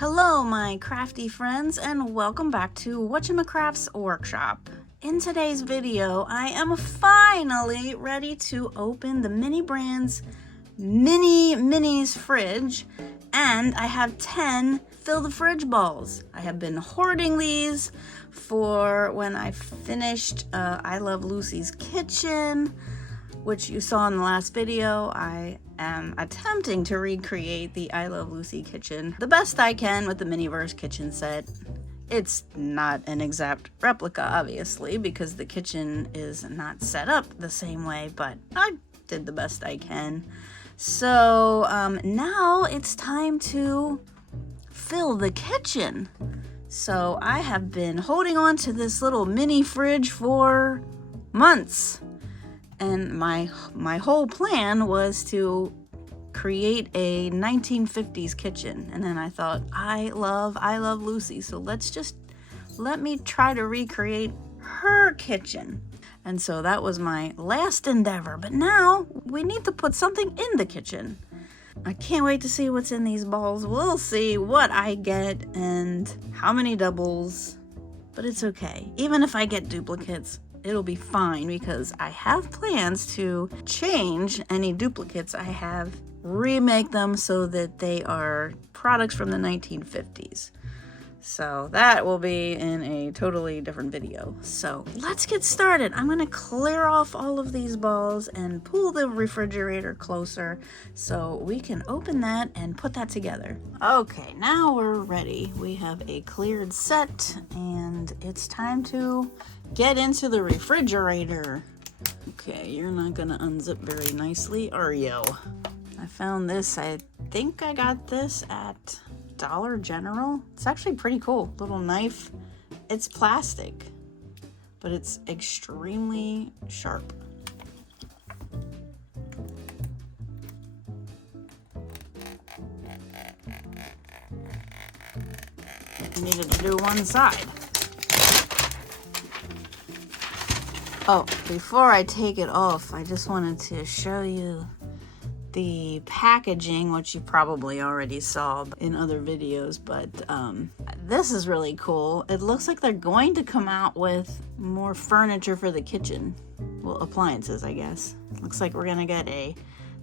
Hello my crafty friends and welcome back to Whatchamacraft's workshop. In today's video I am finally ready to open the Mini Brands Minis fridge, and I have 10 fill the fridge balls. I have been hoarding these for when I finished I Love Lucy's Kitchen, which you saw in the last video. I am attempting to recreate the I Love Lucy kitchen the best I can with the Miniverse kitchen set. It's not an exact replica, obviously, because the kitchen is not set up the same way, but I did the best I can. So now it's time to fill the kitchen. So I have been holding on to this little mini fridge for months. And my whole plan was to create a 1950s kitchen. And then I thought, I love Lucy, so let me try to recreate her kitchen. And so that was my last endeavor. But now we need to put something in the kitchen. I can't wait to see what's in these balls. We'll see what I get and how many doubles. But it's okay. Even if I get duplicates, it'll be fine because I have plans to change any duplicates I have, remake them so that they are products from the 1950s. So that will be in a totally different video. So let's get started. I'm gonna clear off all of these balls and pull the refrigerator closer so we can open that and put that together. Okay, now we're ready. We have a cleared set and it's time to get into the refrigerator. Okay, you're not gonna unzip very nicely, are you? I found this, I think I got this at Dollar General. It's actually pretty cool. Little knife. It's plastic, but it's extremely sharp. Needed to do one side. Oh, before I take it off, I just wanted to show you the packaging, which you probably already saw in other videos, but this is really cool. It looks like they're going to come out with more furniture for the kitchen. Well, appliances, I guess. Looks like we're gonna get a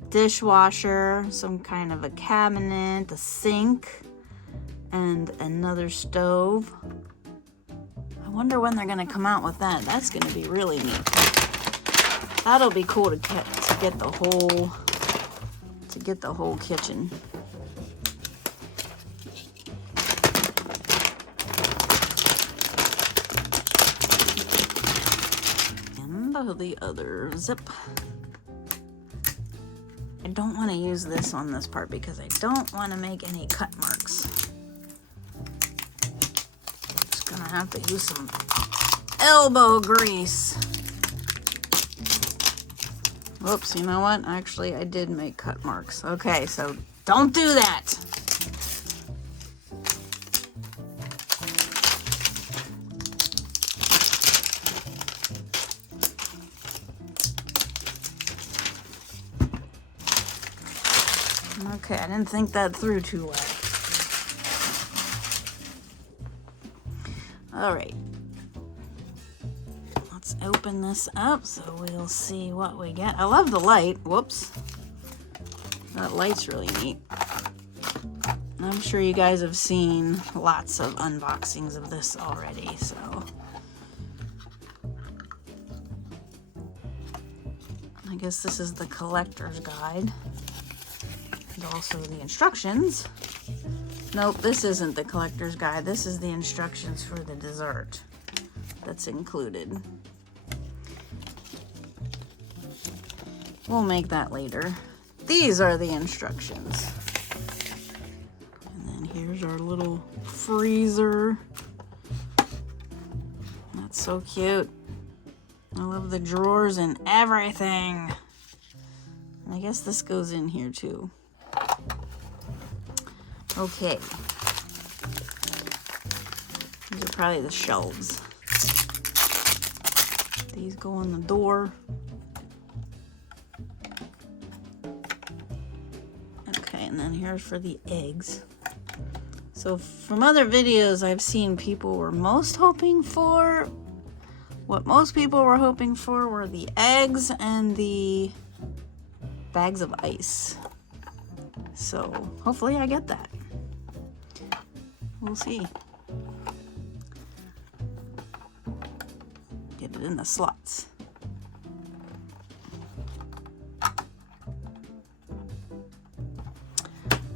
dishwasher, some kind of a cabinet, a sink, and another stove. I wonder when they're gonna come out with that. That's gonna be really neat. That'll be cool to get the whole kitchen. And the other zip. I don't want to use this on this part because I don't want to make any cut marks. Just gonna have to use some elbow grease. Whoops, you know what? Actually, I did make cut marks. Okay, so don't do that. Okay, I didn't think that through too well. All right. Let's open this up so we'll see what we get. I love the light. Whoops. That light's really neat. I'm sure you guys have seen lots of unboxings of this already, so I guess this is the collector's guide and also the instructions. Nope, this isn't the collector's guide. This is the instructions for the dessert that's included. We'll make that later. These are the instructions. And then here's our little freezer. That's so cute. I love the drawers and everything. And I guess this goes in here too. Okay. These are probably the shelves. These go in the door. Okay, and then here's for the eggs. So from other videos I've seen, people were most hoping for, what most people were hoping for were the eggs and the bags of ice. So hopefully I get that. We'll see. Get it in the slots.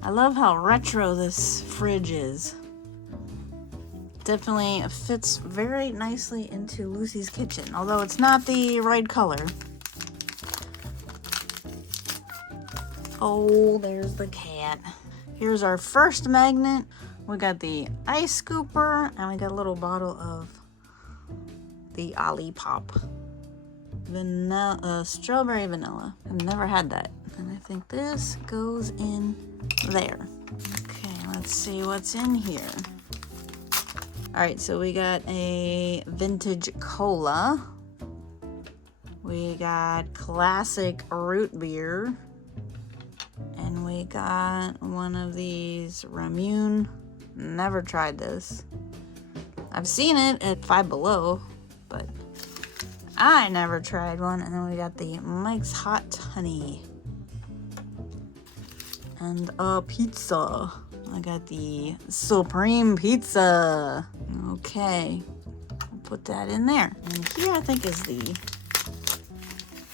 I love how retro this fridge is. Definitely fits very nicely into Lucy's kitchen, although it's not the right color. Oh, there's the cat. Here's our first magnet. We got the ice scooper, and we got a little bottle of the Olipop. Vanilla, strawberry vanilla. I've never had that. And I think this goes in there. Okay, let's see what's in here. All right, so we got a vintage cola. We got classic root beer. And we got one of these Ramune. Never tried this. I've seen it at Five Below, but I never tried one. And then we got the Mike's Hot Honey. And a pizza. I got the Supreme Pizza. Okay, I'll put that in there. And here I think is the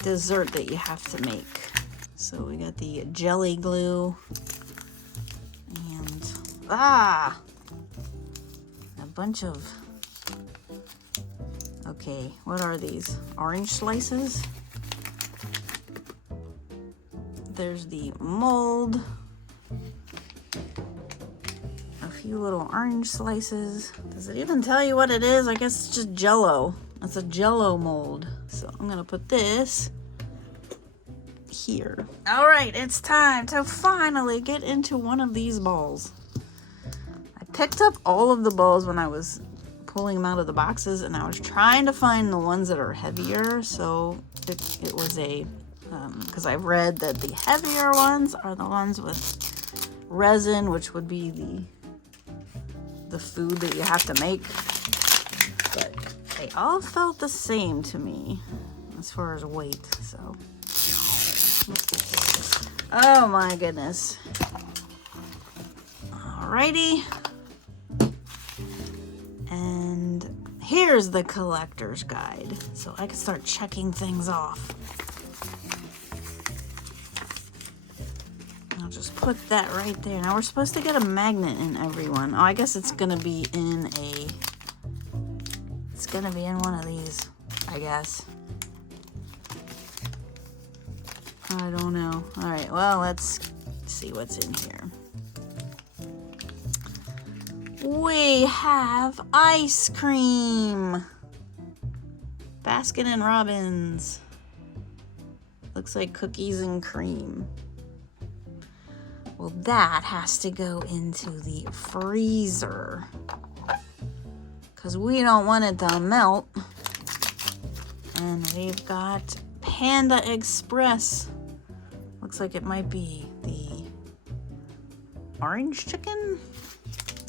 dessert that you have to make. So we got the jelly glue and a bunch of, okay, what are these? Orange slices? There's the mold. A few little orange slices. Does it even tell you what it is? I guess it's just Jell-O. It's a Jell-O mold. So I'm gonna put this here. All right, it's time to finally get into one of these balls. I picked up all of the balls when I was pulling them out of the boxes, and I was trying to find the ones that are heavier. So it was a, because I've read that the heavier ones are the ones with resin, which would be the food that you have to make. But they all felt the same to me as far as weight, so. Oh my goodness. Alrighty. And here's the collector's guide, so I can start checking things off. I'll just put that right there. Now we're supposed to get a magnet in every one. Oh, I guess it's gonna be in one of these, I guess. I don't know. All right, well, let's see what's in here. We have ice cream. Baskin and Robbins. Looks like cookies and cream. Well, that has to go into the freezer, because we don't want it to melt. And we've got Panda Express. Looks like it might be the orange chicken.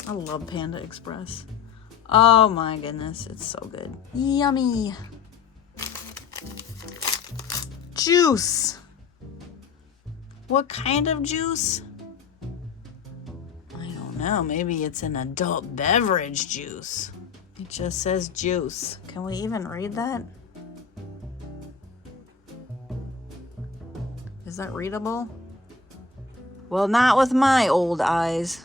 I love Panda Express. Oh my goodness, it's so good. Yummy. Juice. What kind of juice? I don't know. Maybe it's an adult beverage juice. It just says juice. Can we even read that? Is that readable? Well, not with my old eyes.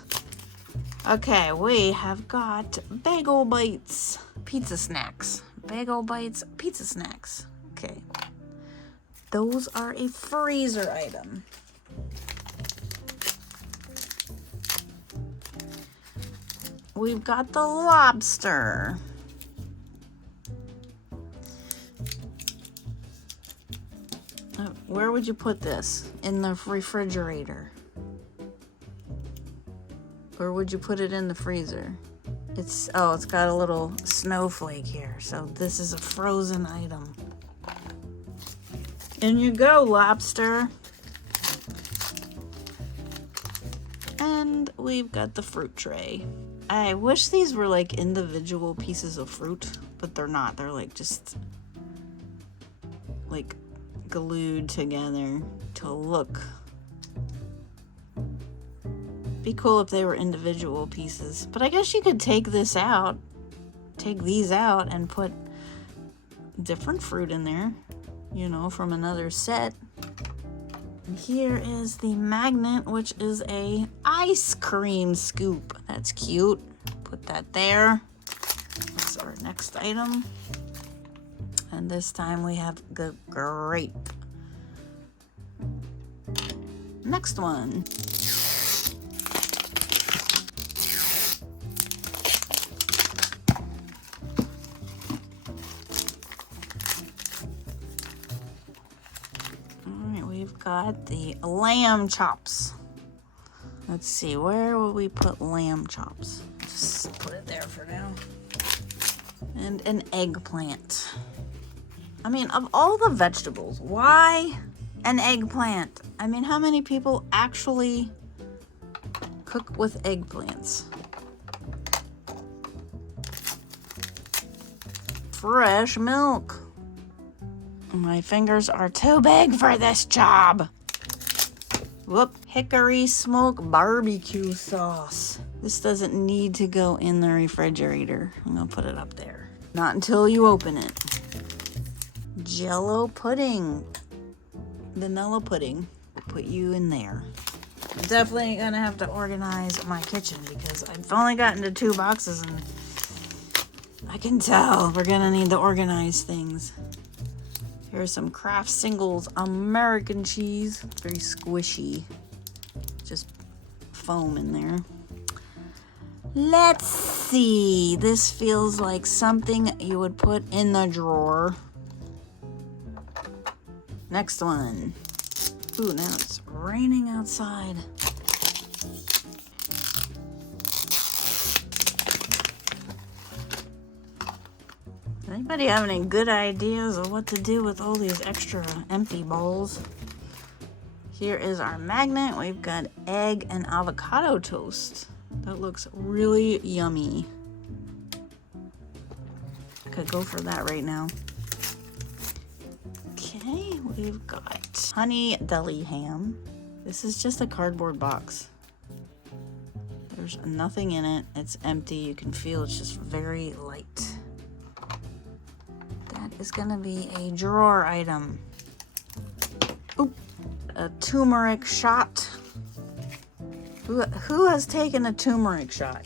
Okay, we have got bagel bites, pizza snacks. Bagel bites, pizza snacks. Okay. Those are a freezer item. We've got the lobster. Where would you put this? In the refrigerator? Or would you put it in the freezer? It's got a little snowflake here. So this is a frozen item. In you go, lobster. And we've got the fruit tray. I wish these were like individual pieces of fruit, but they're not. They're like just like glued together to look. Be cool if they were individual pieces, but I guess you could take these out and put different fruit in there, you know, from another set. And here is the magnet, which is a ice cream scoop. That's cute. Put that there. That's our next item. And this time we have the grape. Next one. We've got the lamb chops. Let's see, where will we put lamb chops? Just put it there for now. And an eggplant. I mean, of all the vegetables, why an eggplant? I mean, how many people actually cook with eggplants? Fresh milk. My fingers are too big for this job. Whoop. Hickory smoke barbecue sauce. This doesn't need to go in the refrigerator. I'm gonna put it up there. Not until you open it. Jello pudding. Vanilla pudding. Put you in there. I'm definitely gonna have to organize my kitchen because I've only gotten to 2 boxes and I can tell we're gonna need to organize things. Here's some Kraft Singles American cheese. Very squishy. Just foam in there. Let's see. This feels like something you would put in the drawer. Next one. Ooh, now it's raining outside. Anybody have any good ideas of what to do with all these extra empty bowls? Here is our magnet. We've got egg and avocado toast. That looks really yummy. Could go for that right now. Okay, we've got honey deli ham. This is just a cardboard box. There's nothing in it. It's empty. You can feel it's just very light. Is gonna be a drawer item. Oop. A turmeric shot. Who has taken a turmeric shot?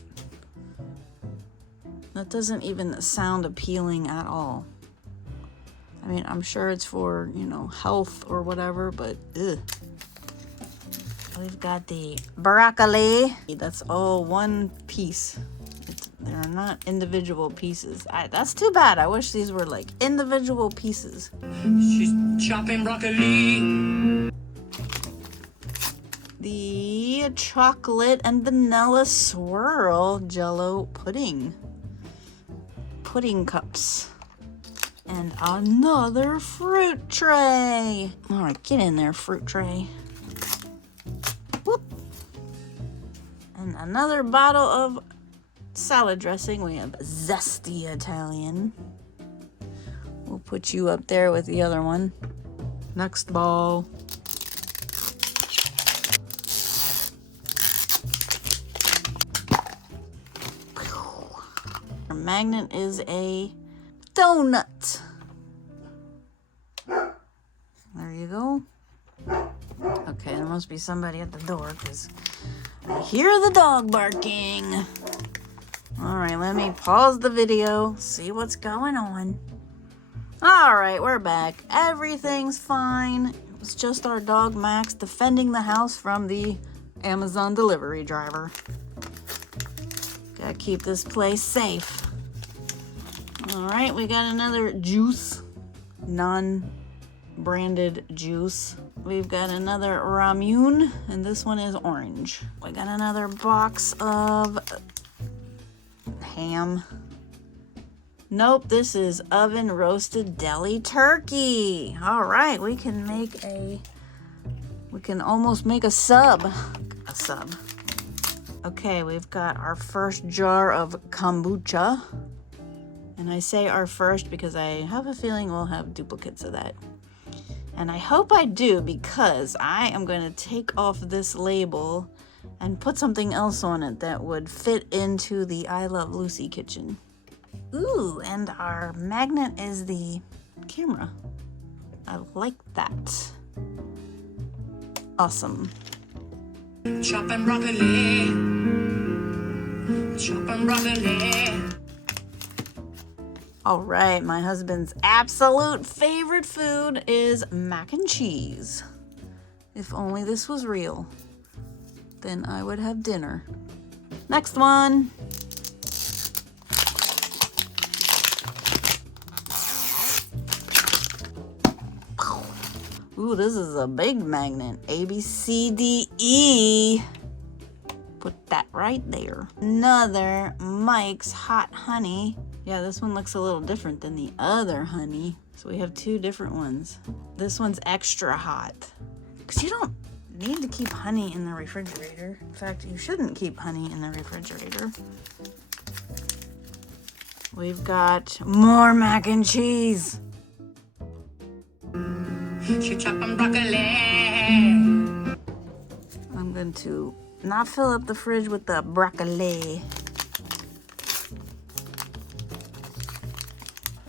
That doesn't even sound appealing at all. I mean, I'm sure it's for, you know, health or whatever, but ugh. We've got the broccoli. That's all one piece. They're not individual pieces. That's too bad. I wish these were like individual pieces. She's chopping broccoli. The chocolate and vanilla swirl Jello pudding. Pudding cups. And another fruit tray. All right, get in there, fruit tray. Whoop. And another bottle of salad dressing. We have zesty Italian. We'll put you up there with the other one. Next ball. Our magnet is a donut. There you go. Okay, there must be somebody at the door because I hear the dog barking. Alright, let me pause the video, see what's going on. Alright, we're back. Everything's fine. It was just our dog Max defending the house from the Amazon delivery driver. Gotta keep this place safe. Alright, we got another juice. Non-branded juice. We've got another ramune, and this one is orange. We got another box of ham. Nope, this is oven roasted deli turkey. All right, we can almost make a sub. Okay, we've got our first jar of kombucha. And I say our first because I have a feeling we'll have duplicates of that. And I hope I do, because I am going to take off this label and put something else on it that would fit into the I Love Lucy kitchen. Ooh, and our magnet is the camera. I like that. Awesome. Chopping broccoli. Chopping broccoli. All right, my husband's absolute favorite food is mac and cheese. If only this was real, then I would have dinner. Next one. Ooh, this is a big magnet. A, B, C, D, E. Put that right there. Another Mike's Hot Honey. Yeah, this one looks a little different than the other honey. So we have two different ones. This one's extra hot. Because you don't need to keep honey in the refrigerator. In fact, you shouldn't keep honey in the refrigerator. We've got more mac and cheese. She chopping broccoli. I'm going to not fill up the fridge with the broccoli.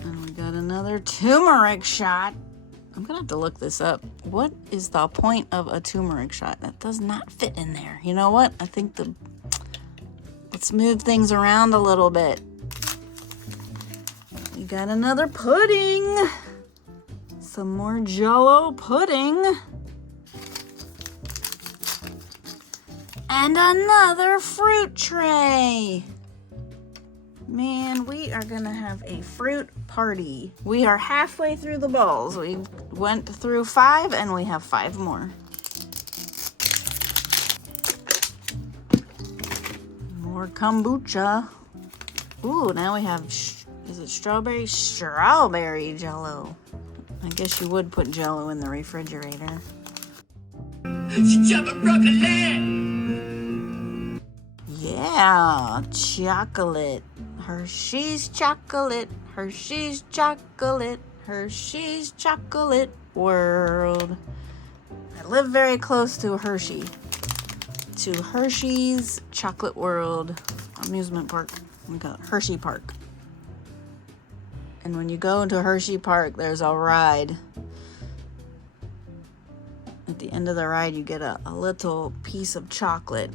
And we got another turmeric shot. I'm gonna have to look this up. What is the point of a turmeric shot? That does not fit in there. You know what? I think let's move things around a little bit. We got another pudding. Some more Jell-O pudding. And another fruit tray. Man, we are gonna have a fruit party. We are halfway through the balls. We went through 5 and we have 5 more. More kombucha. Ooh, now we have, is it strawberry? Strawberry Jell-O. I guess you would put Jell-O in the refrigerator. She chopping broccoli. Yeah, chocolate. Hershey's chocolate. Hershey's chocolate. Hershey's chocolate world. I live very close to Hershey. To Hershey's Chocolate World amusement park. We call it Hershey Park. And when you go into Hershey Park, there's a ride. At the end of the ride, you get a little piece of chocolate.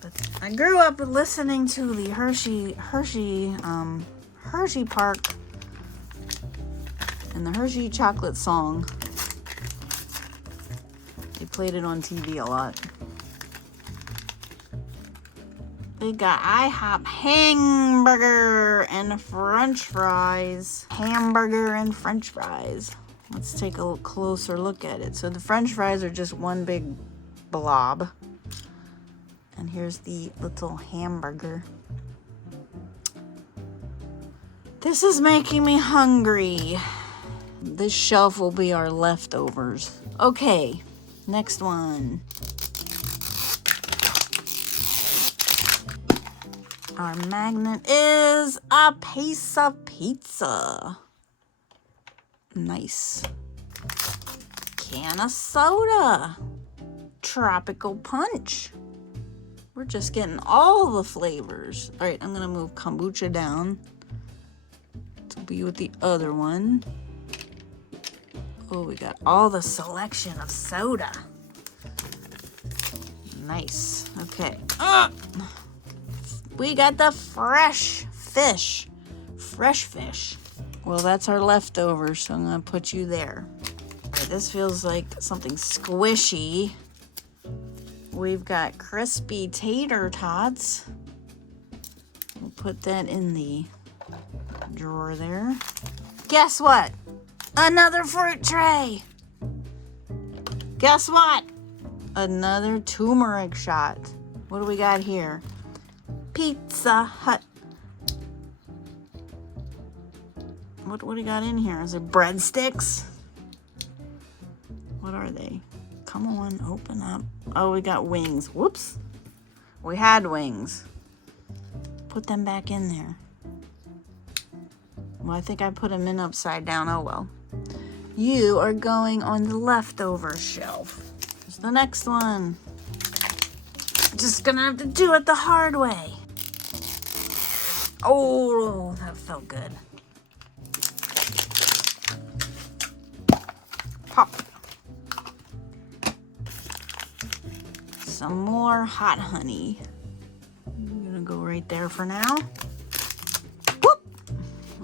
But I grew up listening to the Hershey Park and the Hershey chocolate song. They played it on TV a lot. We got IHOP hamburger and french fries. Hamburger and french fries. Let's take a closer look at it. So the french fries are just one big blob. And here's the little hamburger. This is making me hungry. This shelf will be our leftovers. Okay, next one. Our magnet is a piece of pizza. Nice. Can of soda. Tropical punch. We're just getting all the flavors. All right, I'm gonna move kombucha down to be with the other one. Oh, we got all the selection of soda. Nice. Okay. We got the fresh fish. Fresh fish. Well, that's our leftovers, so I'm gonna put you there. All right, this feels like something squishy. We've got crispy tater tots. We'll put that in the drawer there. Guess what? Another fruit tray. Guess what? Another turmeric shot. What do we got here? Pizza Hut. What do we got in here? Is it breadsticks? What are they? Come on, open up. Oh, we got wings. Whoops. We had wings. Put them back in there. Well, I think I put them in upside down. Oh well. You are going on the leftover shelf. Here's the next one. Just gonna have to do it the hard way. Oh, that felt good. Pop. Some more hot honey. I'm gonna go right there for now. Whoop.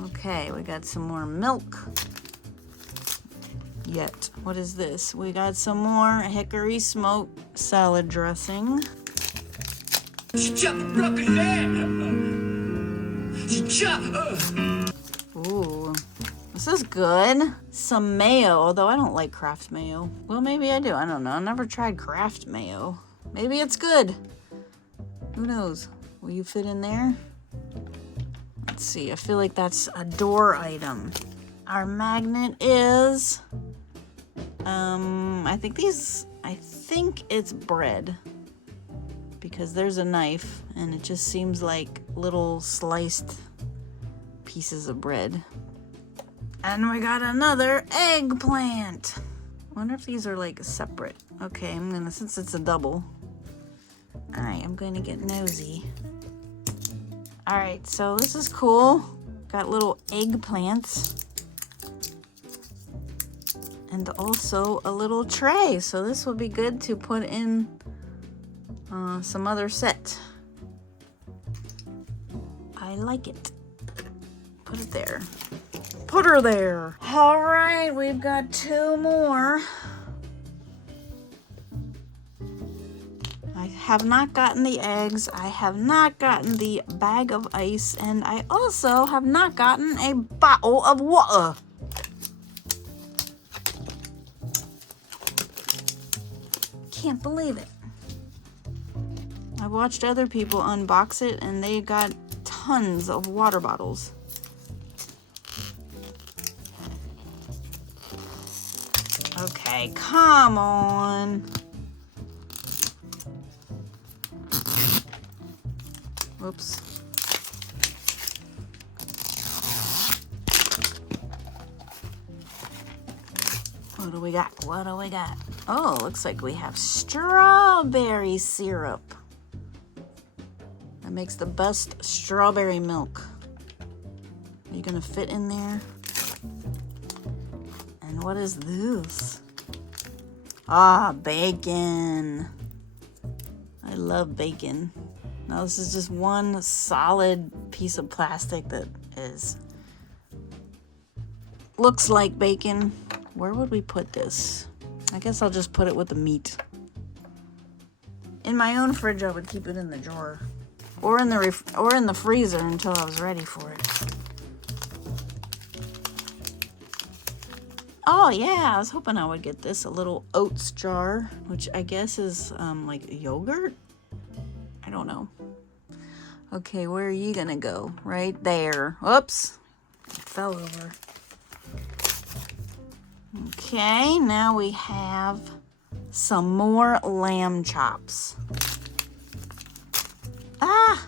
Okay, we got some more milk. Yet, what is this? We got some more hickory smoked salad dressing. Chopping broccoli. Ooh, this is good. Some mayo, although I don't like Kraft mayo. Well, maybe I do. I don't know. I never tried Kraft mayo. Maybe it's good. Who knows? Will you fit in there? Let's see. I feel like that's a door item. Our magnet is, I think it's bread. Because there's a knife and it just seems like little sliced pieces of bread. And we got another eggplant. I wonder if these are like separate. Okay, since it's a double. All right, I'm gonna get nosy. All right, so this is cool. Got little eggplants. And also a little tray. So this will be good to put in some other set. I like it. Put it there. Put her there. All right, we've got 2 more. I have not gotten the eggs. I have not gotten the bag of ice. And I also have not gotten a bottle of water. Can't believe it. I watched other people unbox it and they got tons of water bottles. Okay, come on. Whoops. What do we got? What do we got? Oh, looks like we have strawberry syrup. That makes the best strawberry milk. Are you gonna fit in there? And what is this? Ah, bacon. I love bacon. Now this is just one solid piece of plastic that looks like bacon. Where would we put this? I guess I'll just put it with the meat. In my own fridge, I would keep it in the drawer. Or in the freezer until I was ready for it. Oh yeah, I was hoping I would get this, a little oats jar, which I guess is like yogurt? I don't know. Okay, where are you gonna go? Right there. Whoops. It fell over. Okay, now we have some more lamb chops. Ah!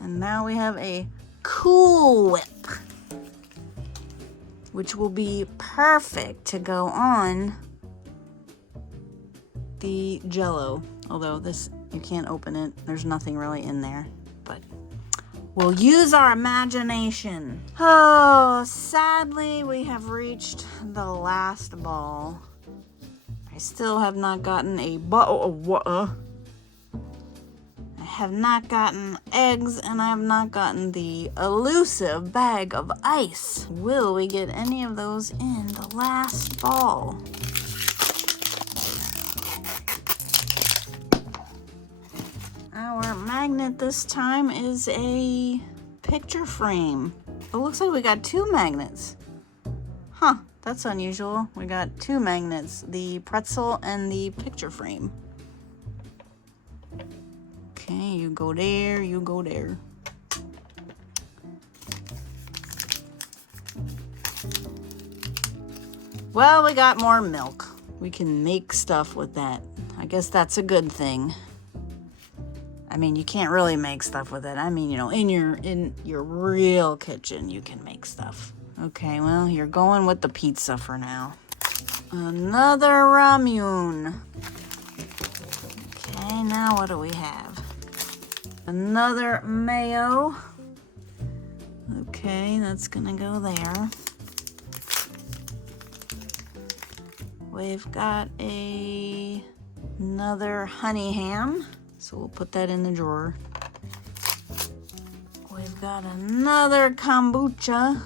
And now we have a Cool Whip, which will be perfect to go on the Jell-O. Although this, you can't open it. There's nothing really in there, but we'll use our imagination. Oh, sadly, we have reached the last ball. I still have not gotten a bottle of water. I have not gotten eggs, and I have not gotten the elusive bag of ice. Will we get any of those in the last ball? Our magnet this time is a picture frame. It looks like we got 2 magnets. Huh, that's unusual. We got 2 magnets, the pretzel and the picture frame. Okay, you go there, you go there. Well, we got more milk. We can make stuff with that. I guess that's a good thing. I mean, you can't really make stuff with it. I mean, you know, in your real kitchen, you can make stuff. Okay, well, you're going with the pizza for now. Another ramune. Okay, now what do we have? Another mayo. Okay, that's gonna go there. We've got another honey ham, so we'll put that in the drawer. We've got another kombucha,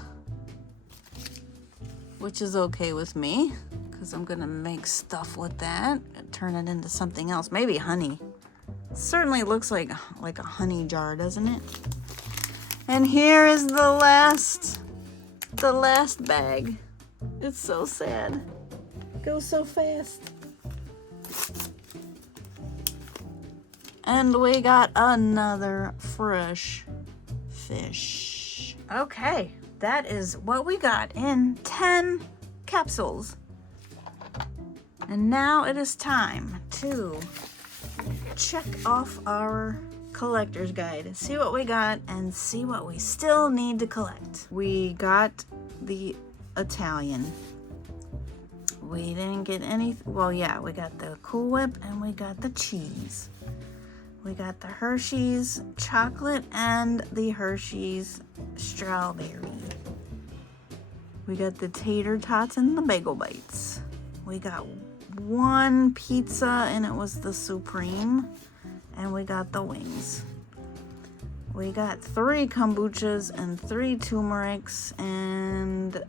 which is okay with me, because I'm gonna make stuff with that and turn it into something else. Maybe honey. Certainly looks like a honey jar, doesn't it? And here is the last bag. It's so sad. It goes so fast. And we got another fresh fish. Okay, that is what we got in 10 capsules. And now it is time to check off our collector's guide, see what we got and see what we still need to collect. We got the Italian. We didn't get any, well, yeah, we got the Cool Whip and we got the cheese. We got the Hershey's chocolate and the Hershey's strawberry. We got the tater tots and the bagel bites. We got one pizza and it was the Supreme. And we got the wings. We got 3 kombuchas and 3 turmerics and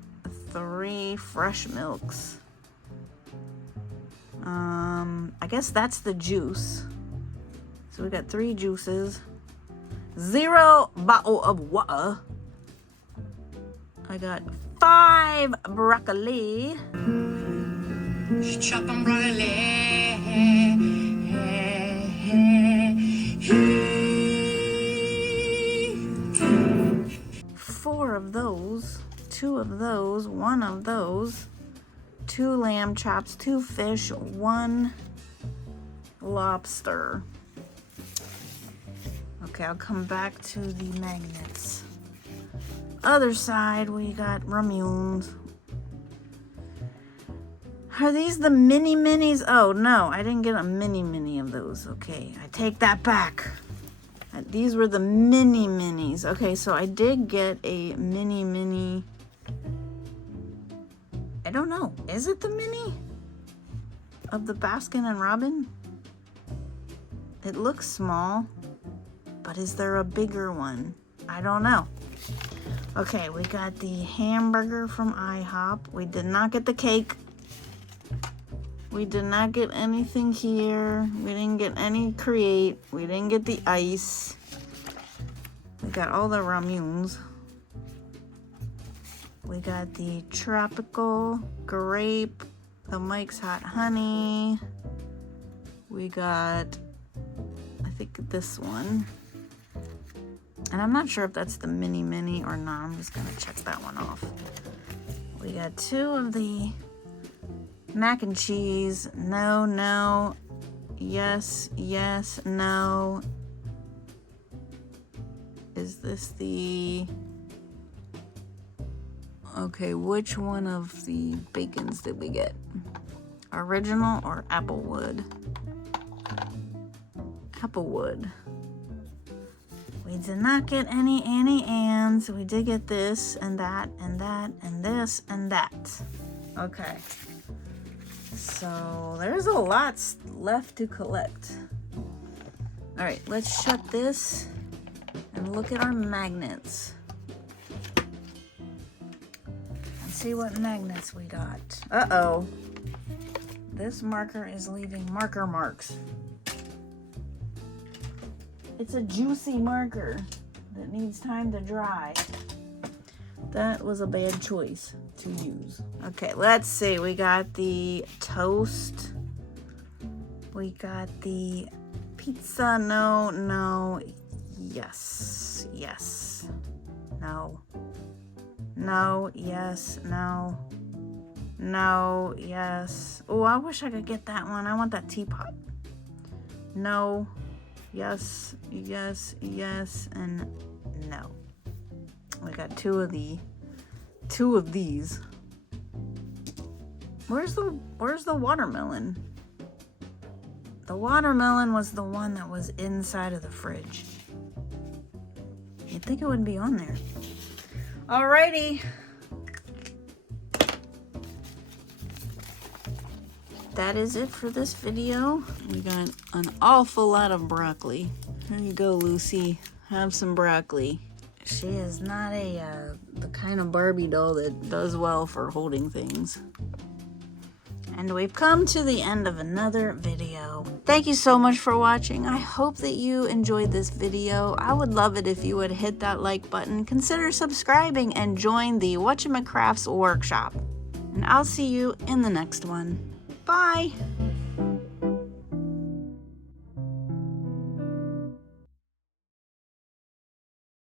3 fresh milks. I guess that's the juice. So we got 3 juices, 0 bottle of water. I got 5 broccoli. Chopping broccoli. 4 of those, 2 of those, 1 of those, 2 lamb chops, 2 fish, 1 lobster. Okay, I'll come back to the magnets. Other side, we got ramunes. Are these the mini minis? Oh no, I didn't get a mini of those. Okay, I take that back. These were the mini minis. Okay, so I did get a mini. I don't know. Is it the mini of the Baskin and Robin? It looks small, but is there a bigger one? I don't know. Okay, we got the hamburger from IHOP. We did not get the cake. We did not get anything here. We didn't get any Create. We didn't get the ice. We got all the ramunes. We got the tropical grape, the Mike's Hot Honey. We got, I think, this one. And I'm not sure if that's the mini or not. I'm just gonna check that one off. We got 2 of the mac and cheese. No. Yes, no. Is this the... Okay, which one of the bacons did we get? Original or Applewood? Applewood. We did not get any Annie Ann's. We did get this and that and that and this and that. Okay. So there's a lot left to collect. All right, let's shut this and look at our magnets. And see what magnets we got. Uh-oh. This marker is leaving marker marks. It's a juicy marker that needs time to dry. That was a bad choice to use. Okay, let's see. We got the toast. We got the pizza. No. Yes. No. Yes. No. Yes. Oh, I wish I could get that one. I want that teapot. No. Yes, yes, yes, and no. We got two of these. Where's the watermelon? The watermelon was the one that was inside of the fridge. You'd think it would be on there. Alrighty. That is it for this video. We got an awful lot of broccoli. Here you go, Lucy. Have some broccoli. She is not the kind of Barbie doll that does well for holding things. And we've come to the end of another video. Thank you so much for watching. I hope that you enjoyed this video. I would love it if you would hit that like button, consider subscribing, and join the Whatchamacrafts workshop. And I'll see you in the next one. Bye!